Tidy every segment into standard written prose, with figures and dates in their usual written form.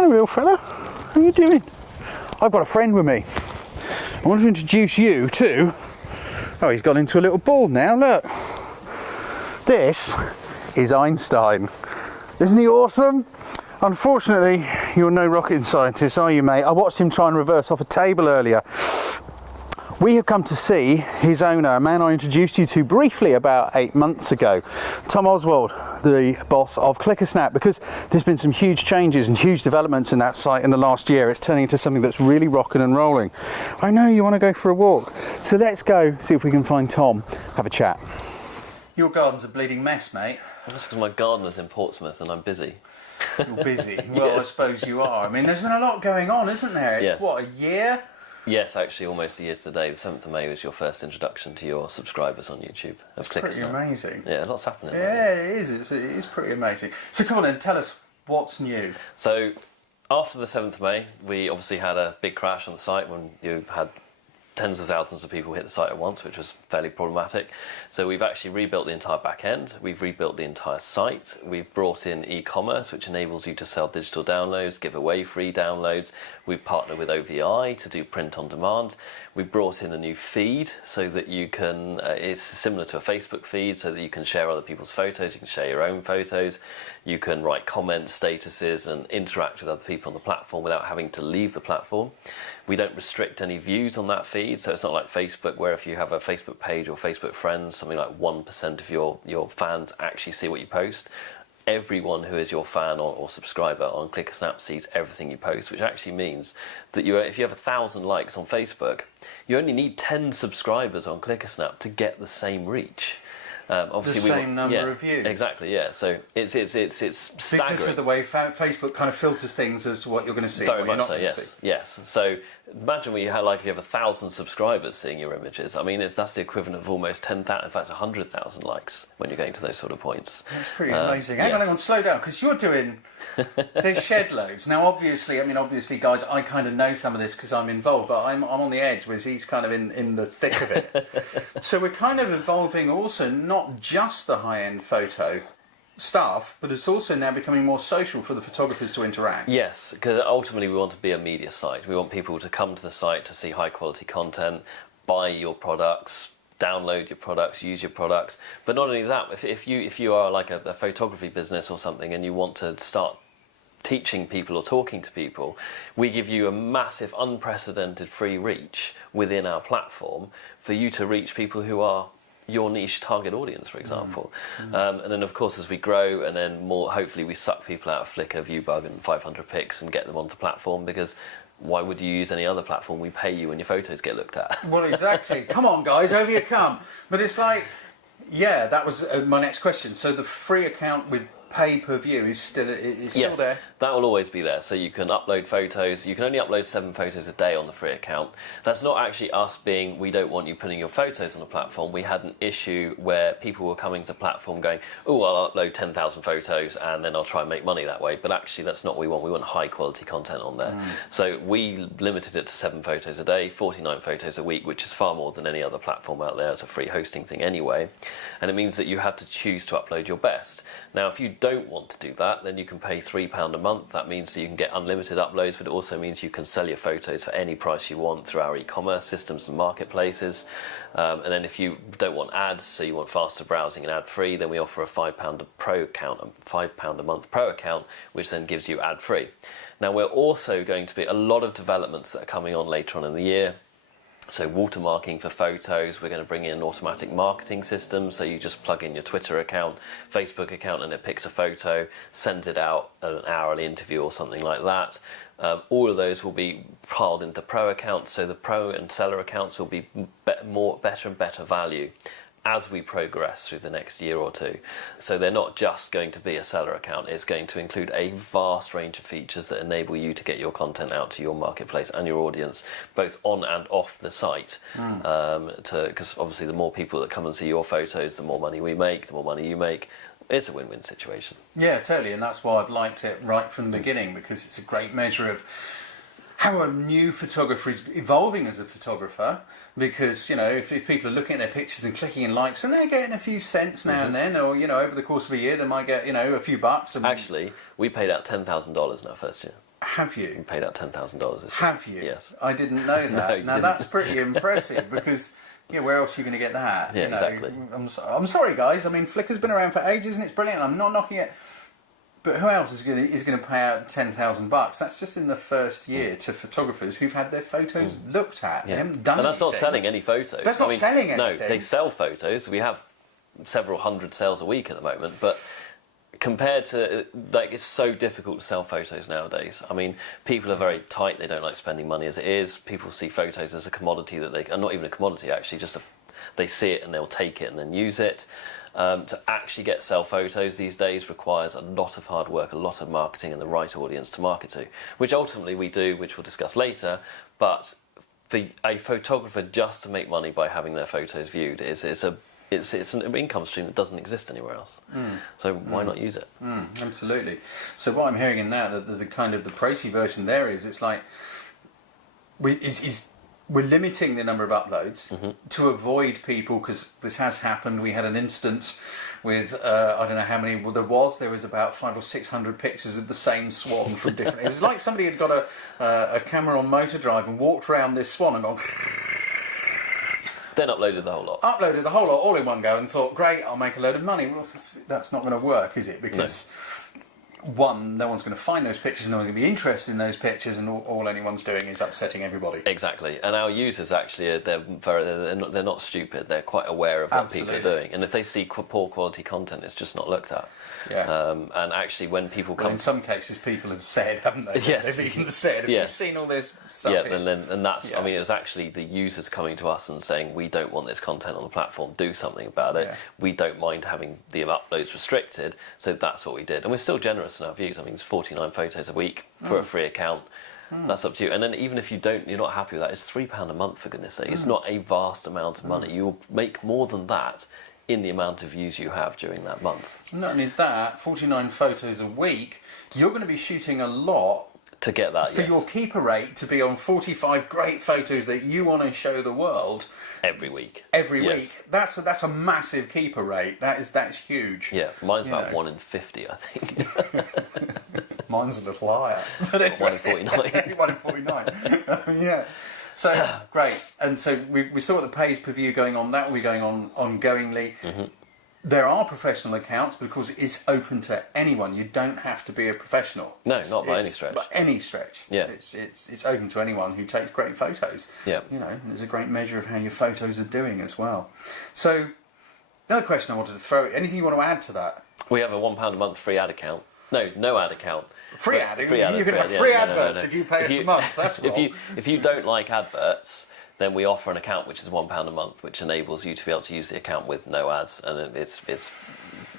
Hello, real fella. How you doing? I've got a friend with me. I want to introduce you to... Oh, he's gone into a little ball now, look. This is Einstein. Isn't he awesome? Unfortunately, you're no rocket scientist, are you, mate? I watched him try and reverse off a table earlier. We have come to see his owner, a man I introduced you to briefly about 8 months ago, Tom Oswald, the boss of Clickasnap, because there's been some huge changes and huge developments in that site in the last year. It's turning into something that's really rocking and rolling. I know you want to go for a walk, so let's go see if we can find Tom, have a chat. Your garden's a bleeding mess, mate. Well, that's because my gardener's in Portsmouth and I'm busy. You're busy? Well, yes. I suppose you are. I mean, there's been a lot going on, isn't there? It's, yes. What, a year? Yes, actually, almost a year to the day. The 7th of May was your first introduction to your subscribers on YouTube. That's pretty amazing. Yeah, lots happening. Yeah, it is. It is pretty amazing. So come on then, tell us what's new. So after the 7th of May, we obviously had a big crash on the site when you had tens of thousands of people hit the site at once, which was fairly problematic. So we've actually rebuilt the entire back end. We've rebuilt the entire site. We've brought in e-commerce, which enables you to sell digital downloads, give away free downloads. We've partnered with OVI to do print on demand. We've brought in a new feed so that you can, it's similar to a Facebook feed, so that you can share other people's photos, you can share your own photos, you can write comments, statuses, and interact with other people on the platform without having to leave the platform. We don't restrict any views on that feed, so it's not like Facebook, where if you have a Facebook page or Facebook friends, something like 1% of your fans actually see what you post. Everyone who is your fan or subscriber on Clickasnap sees everything you post, which actually means that if you have 1,000 likes on Facebook, you only need 10 subscribers on Clickasnap to get the same reach. Obviously the same number of views. Exactly, yeah. So it's staggering. Because of the way Facebook kind of filters things as to what you're going to see. Very much so, yes. Yes. So imagine if you have 1,000 subscribers seeing your images. I mean, that's the equivalent of almost 10,000, in fact, 100,000 likes when you're getting to those sort of points. That's pretty amazing. Hang on, slow down, because you're doing. There's shed loads now. Obviously, guys, I kind of know some of this because I'm involved, but I'm on the edge, whereas he's kind of in the thick of it. So we're kind of evolving also not just the high-end photo stuff, but it's also now becoming more social for the photographers to interact. Yes, because ultimately we want to be a media site. We want people to come to the site to see high-quality content, buy your products, download your products, use your products. But not only that, if you are like a photography business or something and you want to start teaching people or talking to people, we give you a massive, unprecedented free reach within our platform for you to reach people who are your niche target audience, for example. And then of course as we grow and then more, hopefully we suck people out of Flickr, Viewbug and 500 pics and get them onto the platform, because why would you use any other platform? We pay you when your photos get looked at. Well, exactly. Come on, guys, over you come. But it's like, yeah, that was my next question. So the free account with pay per view is still yes, there? That will always be there. So you can upload photos. You can only upload 7 photos a day on the free account. That's not actually us being, we don't want you putting your photos on the platform. We had an issue where people were coming to the platform going, oh, I'll upload 10,000 photos and then I'll try and make money that way. But actually that's not what we want. We want high quality content on there. So we limited it to 7 photos a day, 49 photos a week, which is far more than any other platform out there. It's a free hosting thing anyway. And it means that you have to choose to upload your best. Now, if you don't want to do that, then you can pay £3 a month. That means that you can get unlimited uploads, but it also means you can sell your photos for any price you want through our e-commerce systems and marketplaces. And then if you don't want ads, so you want faster browsing and ad-free, then we offer a £5 Pro account, a £5 a month Pro account, which then gives you ad-free. Now, we're also going to be a lot of developments that are coming on later on in the year. So watermarking for photos, we're going to bring in an automatic marketing system, so you just plug in your Twitter account, Facebook account, and it picks a photo, sends it out, an hourly interview or something like that. All of those will be piled into Pro accounts, so the Pro and Seller accounts will be better and better value as we progress through the next year or two. So they're not just going to be a seller account, it's going to include a vast range of features that enable you to get your content out to your marketplace and your audience, both on and off the site. Because obviously the more people that come and see your photos, the more money we make, the more money you make. It's a win-win situation. Yeah, totally, and that's why I've liked it right from the beginning, because it's a great measure of how a new photographer is evolving as a photographer, because, you know, if people are looking at their pictures and clicking in likes and they're getting a few cents now and then, or, over the course of a year they might get, a few bucks. Actually, we paid out $10,000 in our first year. Have you? We paid out $10,000 this year. Have you? Yes. I didn't know that. No, you Now didn't. that's pretty impressive because where else are you going to get that? Yeah, exactly. I'm sorry, guys. I mean, Flickr's been around for ages and it's brilliant. I'm not knocking it. But who else is going to pay out $10,000? That's just in the first year to photographers who've had their photos looked at. They haven't done And that's not anything. selling any photos. That's not selling anything. No, they sell photos. We have several hundred sales a week at the moment, but compared to, like, it's so difficult to sell photos nowadays. I mean, people are very tight. They don't like spending money as it is. People see photos as a commodity that they, and not even a commodity actually, they see it and they'll take it and then use it. To actually sell photos these days requires a lot of hard work, a lot of marketing, and the right audience to market to, which ultimately we do, which we'll discuss later. But for a photographer just to make money by having their photos viewed it's an income stream that doesn't exist anywhere else. So why not use it? Absolutely. So what I'm hearing in that, the kind of the pricey version there is, it's like we're limiting the number of uploads to avoid people, because this has happened. We had an instance with I don't know how many there was about 500 or 600 pictures of the same swan from different. It was like somebody had got a camera on motor drive and walked around this swan and gone. Then uploaded the whole lot. Uploaded the whole lot all in one go and thought, great, I'll make a load of money. Well, that's not going to work, is it? Because one, no one's going to find those pictures, no one's going to be interested in those pictures, and all anyone's doing is upsetting everybody. Exactly. And our users actually, they're not stupid. They're quite aware of what people are doing. And if they see poor quality content, it's just not looked at. Yeah. And actually, when people come, in some cases, people have said, haven't they? Yes. They've even said, have you seen all this stuff? Yeah, and that's. I mean, it was actually the users coming to us and saying, we don't want this content on the platform. Do something about it. Yeah. We don't mind having the uploads restricted. So that's what we did, and we're still generous in our views. I mean, it's 49 photos a week for a free account. That's up to you. And then even if you're not happy with that, it's £3 a month, for goodness sake. It's not a vast amount of money. You'll make more than that in the amount of views you have during that month. Not only that, 49 photos a week, you're going to be shooting a lot to get that, for your keeper rate to be on 45 great photos that you want to show the world every week. Every week. That's a massive keeper rate. That's huge. Yeah, mine's about 1 in 50, I think. Mine's a little higher. But anyway, 1 in 49. 1 in 49. Yeah. So great. And so we saw the pays per view going on. That will be going on ongoingly. There are professional accounts because it's open to anyone. You don't have to be a professional. No, not by any stretch. By any stretch. Yeah. It's open to anyone who takes great photos. Yeah. There's a great measure of how your photos are doing as well. So another question I wanted to throw. Anything you want to add to that? We have a £1 a month free ad account. No ad account. Free ad? You can have free adverts if you pay us a month. That's wrong. If you don't like adverts, then we offer an account which is £1 a month, which enables you to be able to use the account with no ads, and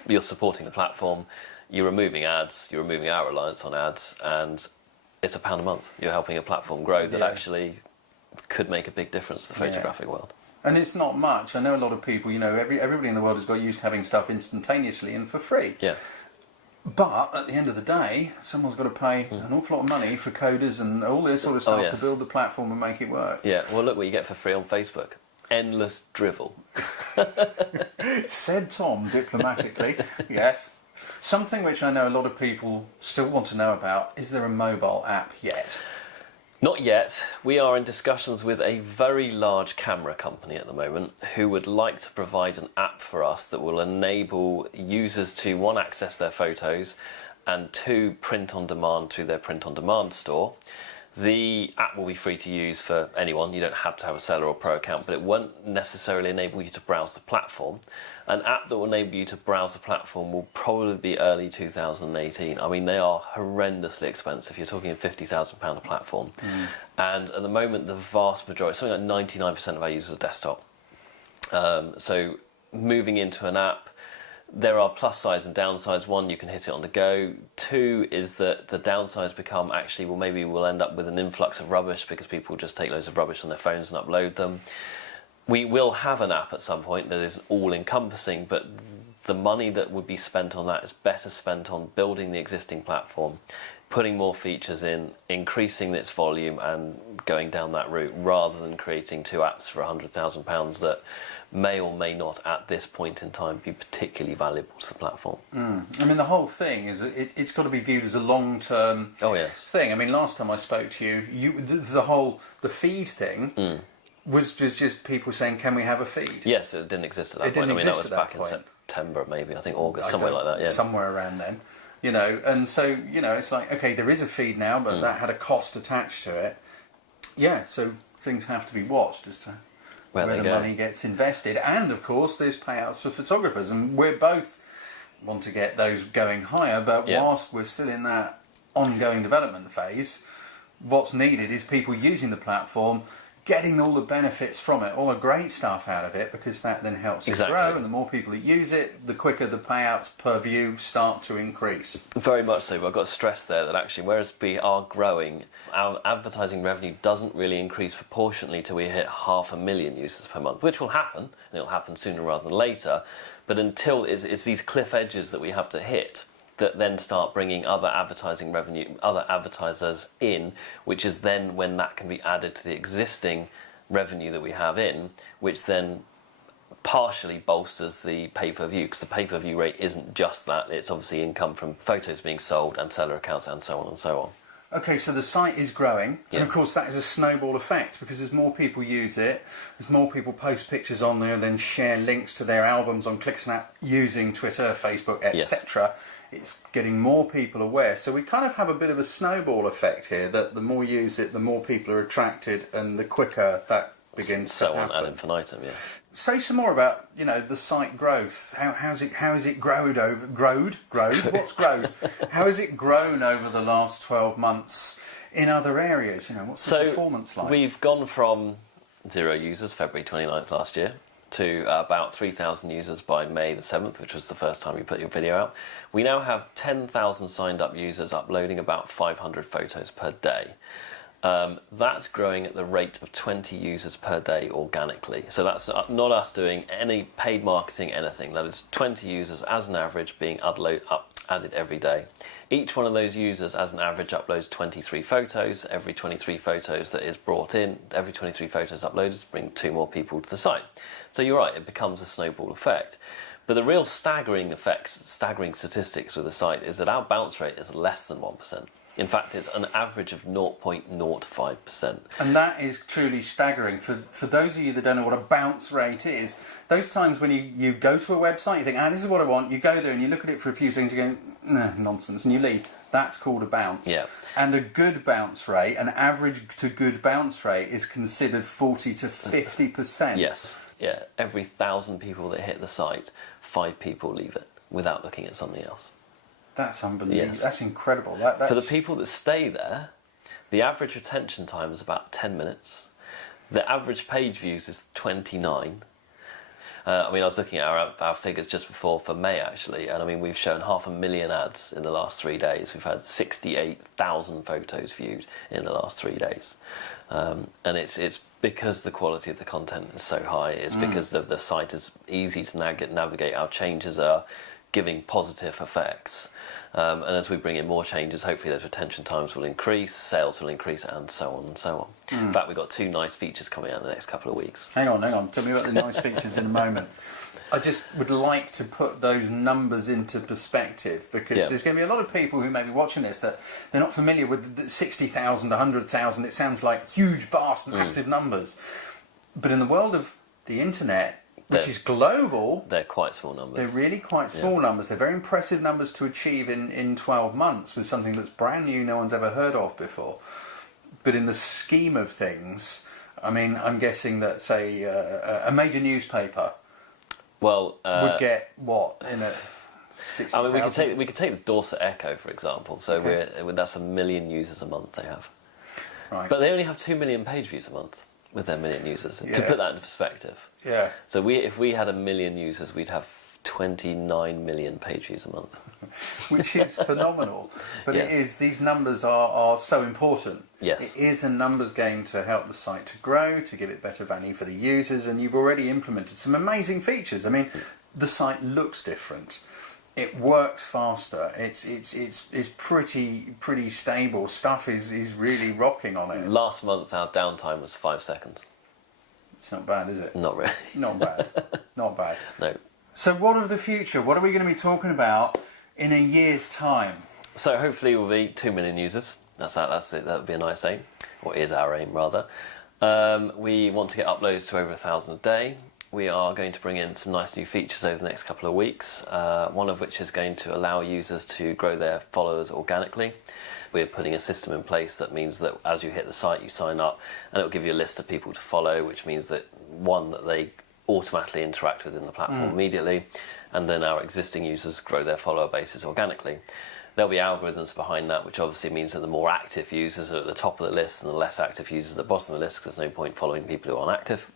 you're supporting the platform. You're removing ads. You're removing our reliance on ads, and it's £1 a month. You're helping a platform grow that actually could make a big difference to the photographic world. And it's not much. I know a lot of people. Everybody in the world has got used to having stuff instantaneously and for free. Yeah. But at the end of the day, someone's got to pay an awful lot of money for coders and all this sort of stuff to build the platform and make it work. Yeah, well, look what you get for free on Facebook. Endless drivel. Said Tom diplomatically. Yes. Something which I know a lot of people still want to know about, is there a mobile app yet? Not yet. We are in discussions with a very large camera company at the moment who would like to provide an app for us that will enable users to, one, access their photos, and two, print on demand through their print on demand store. The app will be free to use for anyone. You don't have to have a seller or pro account, but it won't necessarily enable you to browse the platform. An app that will enable you to browse the platform will probably be early 2018. I mean, they are horrendously expensive. You're talking a £50,000 a platform. And at the moment, the vast majority, something like 99% of our users are desktop. So moving into an app, there are plus sides and downsides. One, you can hit it on the go. Two is that the downsides become actually, well, maybe we'll end up with an influx of rubbish because people just take loads of rubbish on their phones and upload them. We will have an app at some point that is all-encompassing, but the money that would be spent on that is better spent on building the existing platform, putting more features in, increasing its volume and going down that route, rather than creating two apps for £100,000 that may or may not at this point in time be particularly valuable to the platform. I mean, the whole thing is it's got to be viewed as a long-term thing. I mean, last time I spoke to you, the feed thing was just people saying, "Can we have a feed?" Yes, it didn't exist at that point. Didn't exist that was at that back point. in September, maybe, I think August, somewhere like that, yeah. Somewhere around then. You know, and so, you know, it's like, okay, there is a feed now, but that had a cost attached to it. Yeah, so things have to be watched as to where the money gets invested. And, of course, there's payouts for photographers. And we both want to get those going higher, but whilst we're still in that ongoing development phase, what's needed is people using the platform, getting all the benefits from it, all the great stuff out of it, because that then helps it grow, and the more people that use it, the quicker the payouts per view start to increase. Very much so, but I've got to stress there that actually, whereas we are growing, our advertising revenue doesn't really increase proportionately till we hit 500,000 users per month, which will happen, and it'll happen sooner rather than later, but until it's these cliff edges that we have to hit that then start bringing other advertising revenue, other advertisers in, which is then when that can be added to the existing revenue that we have in, which then partially bolsters the pay-per-view, because the pay-per-view rate isn't just that, it's obviously income from photos being sold and seller accounts and so on and so on. Okay, so the site is growing, and of course that is a snowball effect, because as more people use it, as more people post pictures on there, then share links to their albums on Clickasnap using Twitter, Facebook, etc., it's getting more people aware. So we kind of have a bit of a snowball effect here, that the more you use it, the more people are attracted, and the quicker that begins to happen. So on ad infinitum, yeah. Say some more about, you know, the site growth. How has it growed over... Growed? What's growed? How has it grown over the last 12 months in other areas? You know, what's the performance like? We've gone from 0 users, February 29th last year, to about 3,000 users by May the 7th, which was the first time you put your video out. We now have 10,000 signed up users uploading about 500 photos per day. That's growing at the rate of 20 users per day organically. So that's not us doing any paid marketing, anything. That is 20 users as an average being added every day. Each one of those users as an average uploads 23 photos. Every 23 photos that is brought in, every 23 photos uploaded bring 2 more people to the site. So you're right, it becomes a snowball effect. But the real staggering statistics with the site is that our bounce rate is less than 1%. In fact, it's an average of 0.05%. And that is truly staggering. For those of you that don't know what a bounce rate is, those times when you go to a website, you think, this is what I want, you go there and you look at it for a few seconds, you go, nah, nonsense, and you leave. That's called a bounce. Yeah. And a good bounce rate, an average to good bounce rate, is considered 40 to 50%. Yes. Yeah. Every 1,000 people that hit the site, 5 people leave it without looking at something else. That's unbelievable. Yes. That's incredible. That's... For the people that stay there, the average retention time is about 10 minutes. The average page views is 29. I mean, I was looking at our figures just before for May, actually, and I mean, we've shown 500,000 ads in the last 3 days. We've had 68,000 photos viewed in the last 3 days. And it's because the quality of the content is so high. It's because the site is easy to navigate. Our changes are giving positive effects. And as we bring in more changes, hopefully those retention times will increase, sales will increase, and so on and so on. In fact, we've got 2 nice features coming out in the next couple of weeks. Hang on. Tell me about the nice features in a moment. I just would like to put those numbers into perspective, because there's going to be a lot of people who may be watching this that they're not familiar with the 60,000, 100,000. It sounds like huge, vast, massive numbers. But in the world of the internet, which is global, they're quite small numbers. They're really quite small numbers. They're very impressive numbers to achieve in 12 months with something that's brand new, no one's ever heard of before. But in the scheme of things, I mean, I'm guessing that, say, a major newspaper would get what in a 60,000? I mean, we could take the Dorset Echo, for example. So that's 1 million users a month they have. Right. But they only have 2 million page views a month with their 1 million users. To put that into perspective. Yeah. So if we had 1 million users, we'd have 29 million page views a month. Which is phenomenal. But it is, these numbers are so important. Yes. It is a numbers game to help the site to grow, to give it better value for the users, and you've already implemented some amazing features. I mean, the site looks different. It works faster. It's pretty stable. Stuff is really rocking on it. Last month our downtime was 5 seconds. It's not bad, is it? Not really. Not bad. Not bad. No. So what of the future? What are we going to be talking about in a year's time? So hopefully we'll be 2 million users. That's it. That would be a nice aim, or is our aim rather. We want to get uploads to over 1,000 a day. We are going to bring in some nice new features over the next couple of weeks, one of which is going to allow users to grow their followers organically. We're putting a system in place that means that as you hit the site, you sign up, and it'll give you a list of people to follow, which means that, one, that they automatically interact within the platform immediately, and then our existing users grow their follower bases organically. There'll be algorithms behind that, which obviously means that the more active users are at the top of the list and the less active users at the bottom of the list, because there's no point following people who aren't active.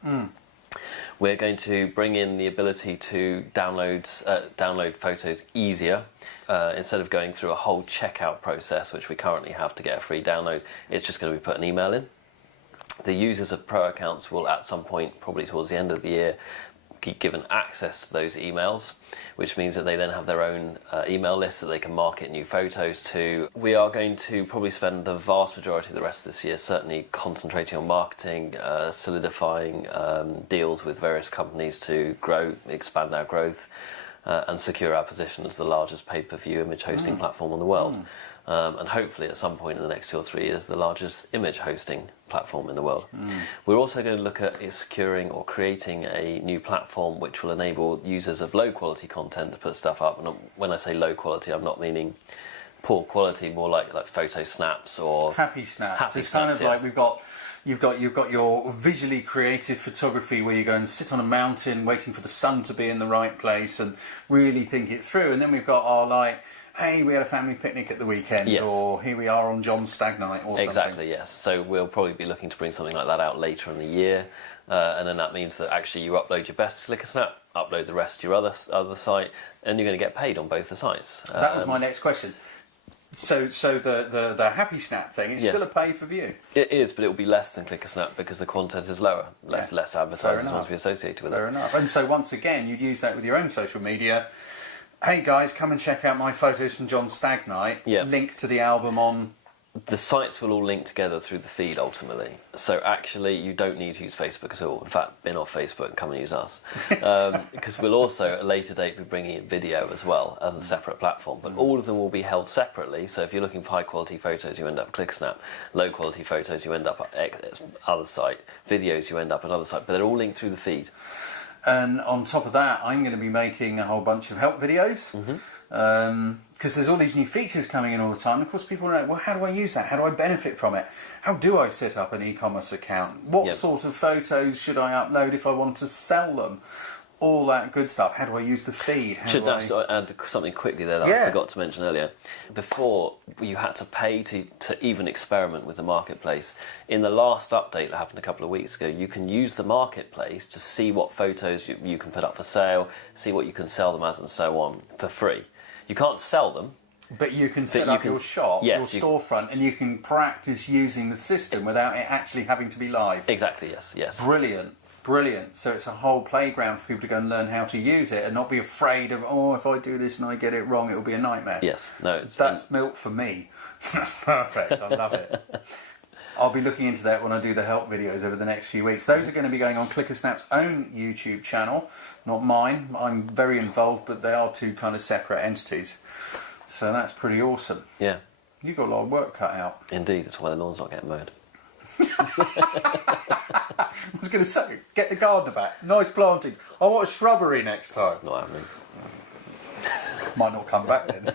We're going to bring in the ability to download photos easier. Instead of going through a whole checkout process, which we currently have to get a free download, it's just going to be put an email in. The users of Pro accounts will at some point, probably towards the end of the year, be given access to those emails, which means that they then have their own email list that they can market new photos to. We are going to probably spend the vast majority of the rest of this year certainly concentrating on marketing, solidifying deals with various companies to expand our growth, and secure our position as the largest pay-per-view image hosting platform in the world. And hopefully at some point in the next 2 or 3 years, the largest image hosting platform in the world. We're also going to look at securing or creating a new platform which will enable users of low quality content to put stuff up. And when I say low quality, I'm not meaning poor quality, more like photo snaps or happy snaps. Happy It's snaps, kind of like you've got your visually creative photography where you go and sit on a mountain waiting for the sun to be in the right place and really think it through. And then we've got our hey, we had a family picnic at the weekend, yes. Or here we are on John's Stag Night or something. Exactly, yes. So we'll probably be looking to bring something like that out later in the year. And then that means that actually you upload your best to Clickasnap, upload the rest to your other site, and you're going to get paid on both the sites. That was my next question. So the Happy Snap thing is still a pay-per-view. It is, but it will be less than Clickasnap because the content is lower. Less advertisers want to be associated with it. Fair enough. And so once again, you'd use that with your own social media. Hey guys, come and check out my photos from John's Stag Night. Yeah. Link to the album on... The sites will all link together through the feed ultimately. So actually you don't need to use Facebook at all. In fact, bin off Facebook and come and use us. Because we'll also at a later date be bringing in video as well as a separate platform. But all of them will be held separately. So if you're looking for high quality photos, you end up Clicksnap. Low quality photos, you end up at other site. Videos, you end up at another site. But they're all linked through the feed. And on top of that, I'm going to be making a whole bunch of help videos. Because there's all these new features coming in all the time. Of course, people are like, well, how do I use that? How do I benefit from it? How do I set up an e-commerce account? What sort of photos should I upload if I want to sell them? All that good stuff. How do I use the feed? Should I add something quickly there that I forgot to mention earlier? Before, you had to pay to even experiment with the marketplace. In the last update that happened a couple of weeks ago, you can use the marketplace to see what photos you can put up for sale, see what you can sell them as and so on for free. You can't sell them. But you can set up your shop, your storefront, and you can practice using the system without it actually having to be live. Exactly, yes. Brilliant. So it's a whole playground for people to go and learn how to use it and not be afraid of, if I do this and I get it wrong, it'll be a nightmare. Yes, no. That's milk for me. That's perfect. I love it. I'll be looking into that when I do the help videos over the next few weeks. Those are going to be going on Clickasnap's own YouTube channel, not mine. I'm very involved, but they are two kind of separate entities. So that's pretty awesome. Yeah. You've got a lot of work cut out. Indeed, that's why the lawn's not getting mowed. I was going to say, get the gardener back. Nice plantings. I want a shrubbery next time. Not happening. Might not come back then.